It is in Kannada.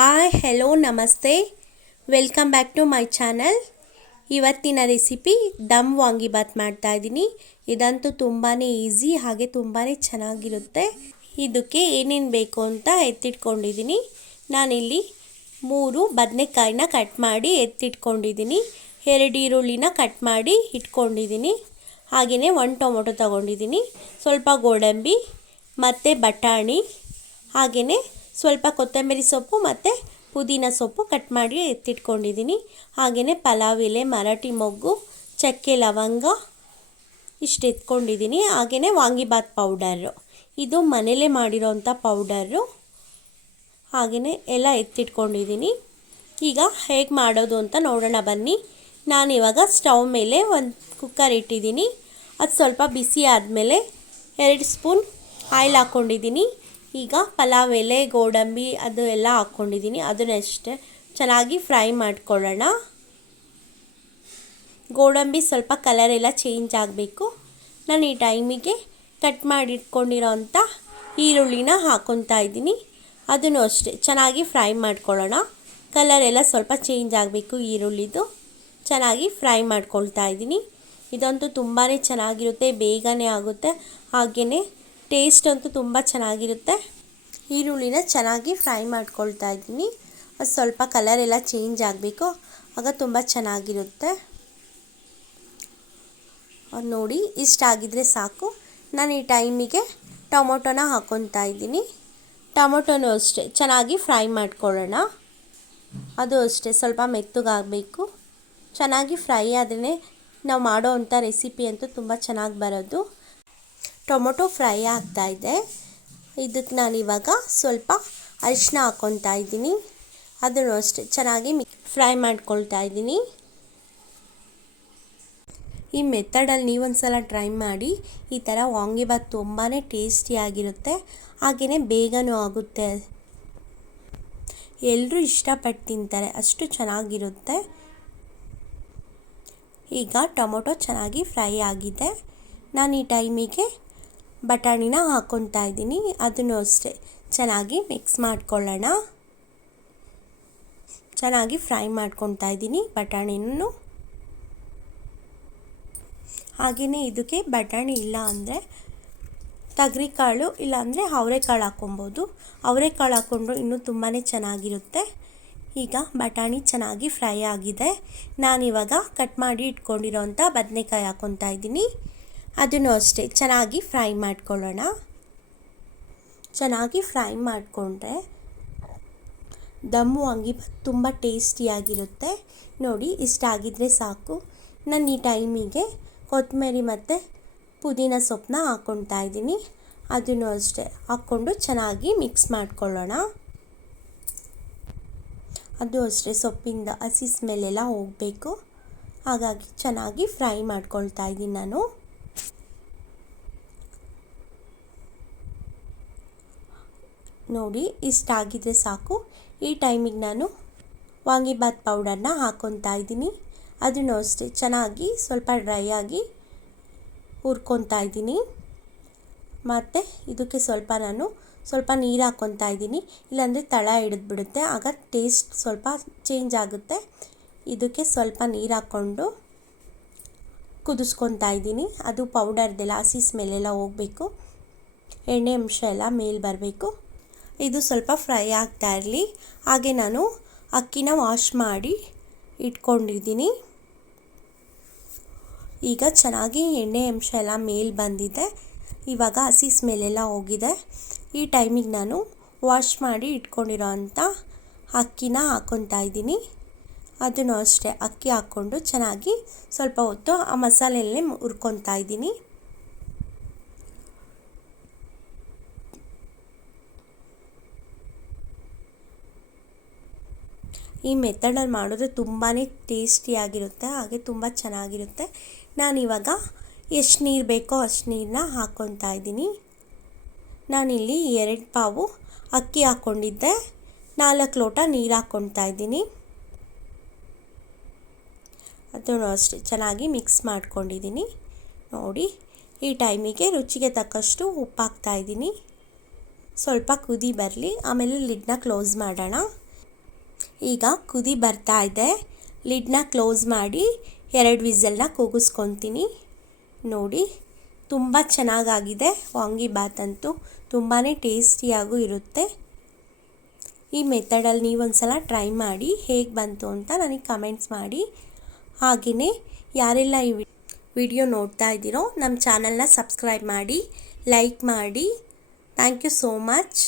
ಹಾಯ್ ಹೆಲೋ ನಮಸ್ತೆ, welcome back to my channel. ಇವತ್ತಿನ ರೆಸಿಪಿ ದಮ್ ವಾಂಗಿಬಾತ್ ಮಾಡ್ತಾ ಇದ್ದೀನಿ. ಇದಂತೂ ತುಂಬಾ ಈಸಿ ಹಾಗೆ ತುಂಬಾ ಚೆನ್ನಾಗಿರುತ್ತೆ. ಇದಕ್ಕೆ ಏನೇನು ಬೇಕು ಅಂತ ಎತ್ತಿಟ್ಕೊಂಡಿದ್ದೀನಿ. ನಾನಿಲ್ಲಿ 3 ಬದನೆಕಾಯಿನ ಕಟ್ ಮಾಡಿ ಎತ್ತಿಟ್ಕೊಂಡಿದ್ದೀನಿ. 2 ಈರುಳ್ಳಿನ ಕಟ್ ಮಾಡಿ ಇಟ್ಕೊಂಡಿದ್ದೀನಿ. ಹಾಗೆಯೇ 1 ಟೊಮೊಟೊ ತೊಗೊಂಡಿದ್ದೀನಿ, ಸ್ವಲ್ಪ ಗೋಡಂಬಿ ಮತ್ತು ಬಟಾಣಿ, ಹಾಗೆಯೇ ಸ್ವಲ್ಪ ಕೊತ್ತಂಬರಿ ಸೊಪ್ಪು ಮತ್ತು ಪುದೀನ ಸೊಪ್ಪು ಕಟ್ ಮಾಡಿ ಎತ್ತಿಟ್ಕೊಂಡಿದ್ದೀನಿ. ಹಾಗೆಯೇ ಪಲಾವ್ ಎಲೆ, ಮರಾಠಿ ಮೊಗ್ಗು, ಚಕ್ಕೆ, ಲವಂಗ ಇಷ್ಟು ಎತ್ಕೊಂಡಿದ್ದೀನಿ. ಹಾಗೆಯೇ ವಾಂಗಿಬಾತ್ ಪೌಡರು, ಇದು ಮನೇಲೇ ಮಾಡಿರೋಂಥ ಪೌಡರು. ಹಾಗೆಯೇ ಎಲ್ಲ ಎತ್ತಿಟ್ಕೊಂಡಿದ್ದೀನಿ. ಈಗ ಹೇಗೆ ಮಾಡೋದು ಅಂತ ನೋಡೋಣ ಬನ್ನಿ. ನಾನಿವಾಗ ಸ್ಟವ್ ಮೇಲೆ ಒಂದು ಕುಕ್ಕರ್ ಇಟ್ಟಿದ್ದೀನಿ. ಅದು ಸ್ವಲ್ಪ ಬಿಸಿ ಆದಮೇಲೆ 2 ಸ್ಪೂನ್ ಆಯಿಲ್ ಹಾಕ್ಕೊಂಡಿದ್ದೀನಿ. ಈಗ ಪಲಾವ್ ಎಲೆ, ಗೋಡಂಬಿ ಅದು ಎಲ್ಲ ಹಾಕ್ಕೊಂಡಿದ್ದೀನಿ. ಅದನ್ನಷ್ಟೇ ಚೆನ್ನಾಗಿ ಫ್ರೈ ಮಾಡ್ಕೊಳ್ಳೋಣ. ಗೋಡಂಬಿ ಸ್ವಲ್ಪ ಕಲರ್ ಎಲ್ಲ ಚೇಂಜ್ ಆಗಬೇಕು. ನಾನು ಈ ಟೈಮಿಗೆ ಕಟ್ ಮಾಡಿ ಇಟ್ಕೊಂಡಿರೋಂಥ ಈರುಳ್ಳಿನ ಹಾಕ್ಕೊತಾ ಇದ್ದೀನಿ. ಅದನ್ನು ಅಷ್ಟೇ ಚೆನ್ನಾಗಿ ಫ್ರೈ ಮಾಡ್ಕೊಳ್ಳೋಣ. ಕಲರ್ ಎಲ್ಲ ಸ್ವಲ್ಪ ಚೇಂಜ್ ಆಗಬೇಕು ಈರುಳ್ಳಿದು. ಚೆನ್ನಾಗಿ ಫ್ರೈ ಮಾಡ್ಕೊಳ್ತಾ ಇದ್ದೀನಿ. ಇದಂತೂ ತುಂಬಾ ಚೆನ್ನಾಗಿರುತ್ತೆ, ಬೇಗನೆ ಆಗುತ್ತೆ, ಹಾಗೆಯೇ ಟೇಸ್ಟ್ ಅಂತೂ ತುಂಬ ಚೆನ್ನಾಗಿರುತ್ತೆ. ಈರುಳ್ಳಿನ ಚೆನ್ನಾಗಿ ಫ್ರೈ ಮಾಡ್ಕೊಳ್ತಾ ಇದ್ದೀನಿ. ಅದು ಸ್ವಲ್ಪ ಕಲರ್ ಎಲ್ಲ ಚೇಂಜ್ ಆಗಬೇಕು, ಆಗ ತುಂಬ ಚೆನ್ನಾಗಿರುತ್ತೆ. ನೋಡಿ, ಇಷ್ಟಾಗಿದ್ದರೆ ಸಾಕು. ನಾನು ಈ ಟೈಮಿಗೆ ಟೊಮೊಟೊನ ಹಾಕ್ಕೊತಾ ಇದ್ದೀನಿ. ಟೊಮೊಟೊನೂ ಅಷ್ಟೇ ಚೆನ್ನಾಗಿ ಫ್ರೈ ಮಾಡ್ಕೊಳ್ಳೋಣ. ಅದು ಅಷ್ಟೇ ಸ್ವಲ್ಪ ಮೆತ್ತಗಾಗಬೇಕು. ಚೆನ್ನಾಗಿ ಫ್ರೈ ಆದ್ರೇ ನಾವು ಮಾಡೋ ಅಂಥ ರೆಸಿಪಿ ಅಂತೂ ತುಂಬ ಚೆನ್ನಾಗಿ ಬರೋದು. ಟೊಮೊಟೊ ಫ್ರೈ ಆಗ್ತಾಯಿದೆ. ಇದಕ್ಕೆ ನಾನಿವಾಗ ಸ್ವಲ್ಪ ಅರಿಶಿನ ಹಾಕ್ಕೊತಾ ಇದ್ದೀನಿ. ಅದನ್ನು ಅಷ್ಟೇ ಚೆನ್ನಾಗಿ ಫ್ರೈ ಮಾಡ್ಕೊಳ್ತಾ ಇದ್ದೀನಿ. ಈ ಮೆಥಡಲ್ಲಿ ನೀವೊಂದು ಸಲ ಟ್ರೈ ಮಾಡಿ. ಈ ಥರ ವಾಂಗಿಬಾತ್ ತುಂಬಾ ಟೇಸ್ಟಿಯಾಗಿರುತ್ತೆ, ಹಾಗೆಯೇ ಬೇಗನೂ ಆಗುತ್ತೆ. ಎಲ್ಲರೂ ಇಷ್ಟಪಟ್ಟು ತಿಂತಾರೆ, ಅಷ್ಟು ಚೆನ್ನಾಗಿರುತ್ತೆ. ಈಗ ಟೊಮೊಟೊ ಚೆನ್ನಾಗಿ ಫ್ರೈ ಆಗಿದೆ. ನಾನು ಈ ಟೈಮಿಗೆ ಬಟಾಣಿನ ಹಾಕ್ಕೊತಾ ಇದ್ದೀನಿ. ಅದನ್ನು ಅಷ್ಟೇ ಚೆನ್ನಾಗಿ ಮಿಕ್ಸ್ ಮಾಡ್ಕೊಳ್ಳೋಣ. ಚೆನ್ನಾಗಿ ಫ್ರೈ ಮಾಡ್ಕೊತಾ ಇದ್ದೀನಿ ಬಟಾಣಿನೂ. ಹಾಗೆಯೇ ಇದಕ್ಕೆ ಬಟಾಣಿ ಇಲ್ಲ ಅಂದರೆ ತೊಗರಿಕಾಳು, ಇಲ್ಲಾಂದರೆ ಅವರೆಕಾಳು ಹಾಕ್ಕೊಬೋದು. ಅವರೆಕಾಳು ಹಾಕ್ಕೊಂಡ್ರು ಇನ್ನೂ ತುಂಬಾ ಚೆನ್ನಾಗಿರುತ್ತೆ. ಈಗ ಬಟಾಣಿ ಚೆನ್ನಾಗಿ ಫ್ರೈ ಆಗಿದೆ. ನಾನಿವಾಗ ಕಟ್ ಮಾಡಿ ಇಟ್ಕೊಂಡಿರೋಂಥ ಬದನೆಕಾಯಿ ಹಾಕ್ಕೊತಾ ಇದ್ದೀನಿ. ಅದನ್ನು ಅಷ್ಟೇ ಚೆನ್ನಾಗಿ ಫ್ರೈ ಮಾಡ್ಕೊಳ್ಳೋಣ. ಚೆನ್ನಾಗಿ ಫ್ರೈ ಮಾಡಿಕೊಂಡ್ರೆ ದಮ್ ವಾಂಗಿಬಾತ್ ತುಂಬ ಟೇಸ್ಟಿಯಾಗಿರುತ್ತೆ. ನೋಡಿ, ಇಷ್ಟಾಗಿದ್ದರೆ ಸಾಕು. ನಾನು ಈ ಟೈಮಿಗೆ ಕೊತ್ತಂಬರಿ ಮತ್ತು ಪುದೀನ ಸೊಪ್ಪನ್ನ ಹಾಕ್ಕೊತಾ ಇದ್ದೀನಿ. ಅದನ್ನು ಅಷ್ಟೇ ಹಾಕ್ಕೊಂಡು ಚೆನ್ನಾಗಿ ಮಿಕ್ಸ್ ಮಾಡ್ಕೊಳ್ಳೋಣ. ಅದು ಅಷ್ಟೇ ಸೊಪ್ಪಿಂದ ಹಸಿ ಸ್ಮೆಲ್ಲೆಲ್ಲ ಹೋಗಬೇಕು. ಹಾಗಾಗಿ ಚೆನ್ನಾಗಿ ಫ್ರೈ ಮಾಡ್ಕೊಳ್ತಾ ಇದ್ದೀನಿ ನಾನು. ನೋಡಿ, ಇಷ್ಟಾಗಿದ್ದರೆ ಸಾಕು. ಈ ಟೈಮಿಗೆ ನಾನು ವಾಂಗಿಬಾತ್ ಪೌಡರ್ನ ಹಾಕ್ಕೊತಾ ಇದ್ದೀನಿ. ಅದನ್ನು ಅಷ್ಟೇ ಚೆನ್ನಾಗಿ ಸ್ವಲ್ಪ ಡ್ರೈ ಆಗಿ ಹುರ್ಕೊತಾ ಇದ್ದೀನಿ. ಮತ್ತು ಇದಕ್ಕೆ ಸ್ವಲ್ಪ ನೀರು ಹಾಕ್ಕೊತಾ ಇದ್ದೀನಿ. ಇಲ್ಲಾಂದರೆ ತಳ ಹಿಡಿದ್ಬಿಡುತ್ತೆ, ಆಗ ಟೇಸ್ಟ್ ಸ್ವಲ್ಪ ಚೇಂಜ್ ಆಗುತ್ತೆ. ಇದಕ್ಕೆ ಸ್ವಲ್ಪ ನೀರು ಹಾಕ್ಕೊಂಡು ಕುದಿಸ್ಕೊತಾ ಇದ್ದೀನಿ. ಅದು ಪೌಡರ್ದೆಲ್ಲ ಹಸಿ ಸ್ಮೆಲ್ಲೆಲ್ಲ ಹೋಗಬೇಕು, ಎಣ್ಣೆ ಅಂಶ ಎಲ್ಲ ಮೇಲೆ ಬರಬೇಕು. ಇದು ಸ್ವಲ್ಪ ಫ್ರೈ ಆಗ್ತಾ ಇರಲಿ. ಹಾಗೆ ನಾನು ಅಕ್ಕಿನ ವಾಶ್ ಮಾಡಿ ಇಟ್ಕೊಂಡಿದ್ದೀನಿ. ಈಗ ಚೆನ್ನಾಗಿ ಎಣ್ಣೆ ಅಂಶ ಎಲ್ಲ ಮೇಲೆ ಬಂದಿದೆ. ಇವಾಗ ಹಸಿ ಸ್ಮೆಲ್ಲೆಲ್ಲ ಹೋಗಿದೆ. ಈ ಟೈಮಿಗೆ ನಾನು ವಾಶ್ ಮಾಡಿ ಇಟ್ಕೊಂಡಿರೋ ಅಂಥ ಅಕ್ಕಿನ ಹಾಕ್ಕೊತಾ ಇದ್ದೀನಿ. ಅದನ್ನು ಅಷ್ಟೇ ಅಕ್ಕಿ ಹಾಕ್ಕೊಂಡು ಚೆನ್ನಾಗಿ ಸ್ವಲ್ಪ ಹೊತ್ತು ಆ ಮಸಾಲೆಯಲ್ಲೇ ಹುರ್ಕೊತಾ ಇದ್ದೀನಿ. ಈ ಮೆಥಡಲ್ಲಿ ಮಾಡಿದ್ರೆ ತುಂಬಾ ಟೇಸ್ಟಿಯಾಗಿರುತ್ತೆ, ಹಾಗೆ ತುಂಬ ಚೆನ್ನಾಗಿರುತ್ತೆ. ನಾನಿವಾಗ ಎಷ್ಟು ನೀರು ಬೇಕೋ ಅಷ್ಟು ನೀರನ್ನ ಹಾಕ್ಕೊತಾ ಇದ್ದೀನಿ. ನಾನಿಲ್ಲಿ 2 ಪಾವು ಅಕ್ಕಿ ಹಾಕ್ಕೊಂಡಿದ್ದೆ, 4 ಲೋಟ ನೀರು ಹಾಕ್ಕೊತಾ ಇದ್ದೀನಿ. ಅದನ್ನು ಅಷ್ಟೇ ಚೆನ್ನಾಗಿ ಮಿಕ್ಸ್ ಮಾಡ್ಕೊಂಡಿದ್ದೀನಿ. ನೋಡಿ, ಈ ಟೈಮಿಗೆ ರುಚಿಗೆ ತಕ್ಕಷ್ಟು ಉಪ್ಪು ಹಾಕ್ತಾಯಿದ್ದೀನಿ. ಸ್ವಲ್ಪ ಕುದಿ ಬರಲಿ, ಆಮೇಲೆ ಲಿಡ್ನ ಕ್ಲೋಸ್ ಮಾಡೋಣ. ಈಗ ಕುದಿ ಬರ್ತಾ ಇದೆ. ಲಿಡ್ನ ಕ್ಲೋಸ್ ಮಾಡಿ 2 ವಿಸಲ್ನ ಕೂಗಿಸ್ಕೊತೀನಿ. ನೋಡಿ ತುಂಬ ಚೆನ್ನಾಗಾಗಿದೆ ವಾಂಗಿಬಾತ್ ಅಂತೂ. ತುಂಬಾ ಟೇಸ್ಟಿಯಾಗೂ ಇರುತ್ತೆ. ಈ ಮೆಥಡಲ್ಲಿ ನೀವೊಂದ್ಸಲ ಟ್ರೈ ಮಾಡಿ ಹೇಗೆ ಬಂತು ಅಂತ ನನಗೆ ಕಮೆಂಟ್ಸ್ ಮಾಡಿ. ಹಾಗೆಯೇ ಯಾರೆಲ್ಲ ಈ ವಿಡಿಯೋ ನೋಡ್ತಾ ಇದ್ದೀರೋ ನಮ್ಮ ಚಾನಲ್ನ ಸಬ್ಸ್ಕ್ರೈಬ್ ಮಾಡಿ, ಲೈಕ್ ಮಾಡಿ. Thank you so much.